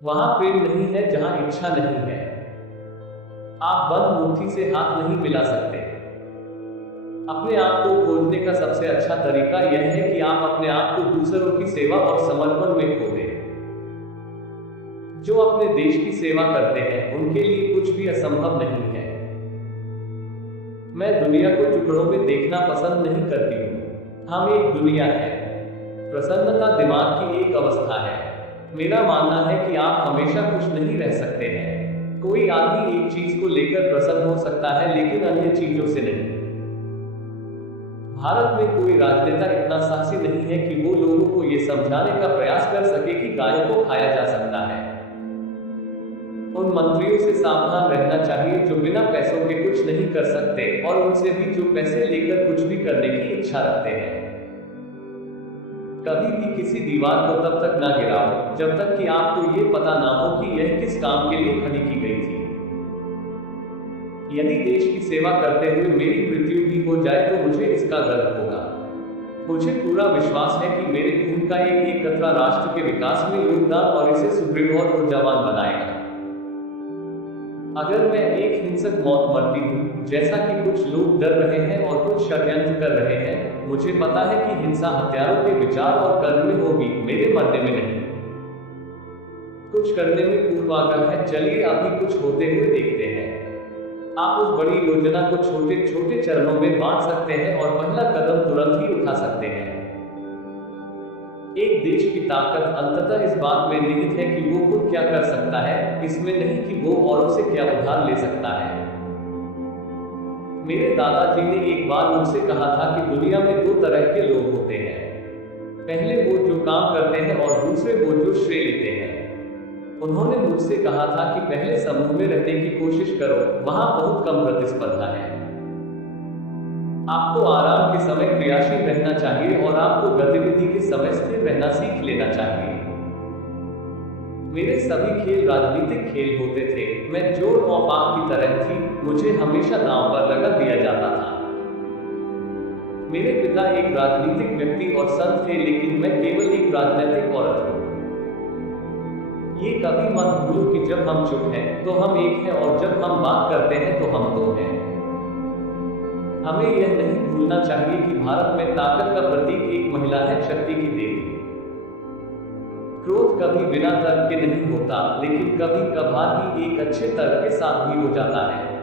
वहां प्रेम नहीं है जहां इच्छा नहीं है। आप बंद मुट्ठी से हाथ नहीं मिला सकते। अपने आप को खोजने का सबसे अच्छा तरीका यह है कि आप अपने आप को दूसरों की सेवा और समर्पण में खो दें। जो अपने देश की सेवा करते हैं उनके लिए कुछ भी असंभव नहीं है। मैं दुनिया को टुकड़ों में देखना पसंद नहीं करती हूँ। हम एक दुनिया है। प्रसन्नता दिमाग की एक अवस्था है। मेरा मानना है कि आप हमेशा खुश नहीं रह सकते हैं। कोई आदमी एक चीज को लेकर प्रसन्न हो सकता है लेकिन अन्य चीजों से नहीं। भारत में कोई राजनेता इतना साहसी नहीं है कि वो लोगों को ये समझाने का प्रयास कर सके कि गायों को खाया जा सकता है। उन मंत्रियों से सावधान रहना चाहिए जो बिना पैसों के कुछ नहीं कर सकते, और उनसे भी जो पैसे लेकर कुछ भी करने की इच्छा रखते हैं। कभी भी किसी दीवार को तब तक ना गिराओ जब तक कि आपको ये पता ना हो कि यह किस काम के लिए खड़ी की गई थी। यदि देश की सेवा करते हुए मेरी मृत्यु भी हो जाए तो मुझे इसका गर्व होगा। मुझे पूरा विश्वास है कि मेरे खून का एक एक कतरा राष्ट्र के विकास में योगदान और इसे सुदृढ़ और ऊर्जावान बनाएगा। अगर मैं एक हिंसक मौत मरती हूँ, जैसा कि कुछ लोग डर रहे हैं और कुछ षड्यंत्र कर रहे हैं, मुझे पता है कि हिंसा हत्यारों के विचार और कर्म में होगी, मेरे मरने में नहीं। कुछ करने में पूर्वाग्रह है। चलिए अभी कुछ होते हुए देखते हैं। आप उस बड़ी योजना को छोटे छोटे चरणों में बांट सकते हैं और पहला कदम तुरंत ही उठा सकते हैं। एक देश की ताकत अंततः इस बात में निहित है कि वो खुद क्या कर सकता है, इसमें नहीं कि वो औरों से क्या उधार ले सकता है। मेरे दादाजी ने एक बार मुझसे कहा था कि दुनिया में दो तरह के लोग होते हैं। पहले वो जो काम करते हैं और दूसरे वो जो श्रेय लेते हैं। उन्होंने मुझसे कहा था कि पहले समूह में रहने की कोशिश करो, वहां बहुत कम प्रतिस्पर्धा है। आपको आराम के समय क्रियाशील रहना चाहिए और आपको गतिविधि के समय स्थिर रहना सीख लेना चाहिए। मेरे सभी खेल राजनीतिक खेल होते थे। मैं जोर और पाक की तरह थी, मुझे हमेशा दांव पर लगा दिया जाता था। मेरे पिता एक राजनीतिक व्यक्ति और संत थे, लेकिन मैं केवल एक राजनीतिक औरत हूँ। ये कभी मत भूलो कि जब हम चुप हैं तो हम एक हैं, और जब हम बात करते हैं तो हम दो हैं। हमें यह नहीं भूलना चाहिए कि भारत में ताकत का प्रतीक एक महिला है, शक्ति की देवी। क्रोध कभी बिना तर्क के नहीं होता, लेकिन कभी कभार ही एक अच्छे तर्क के साथ भी हो जाता है।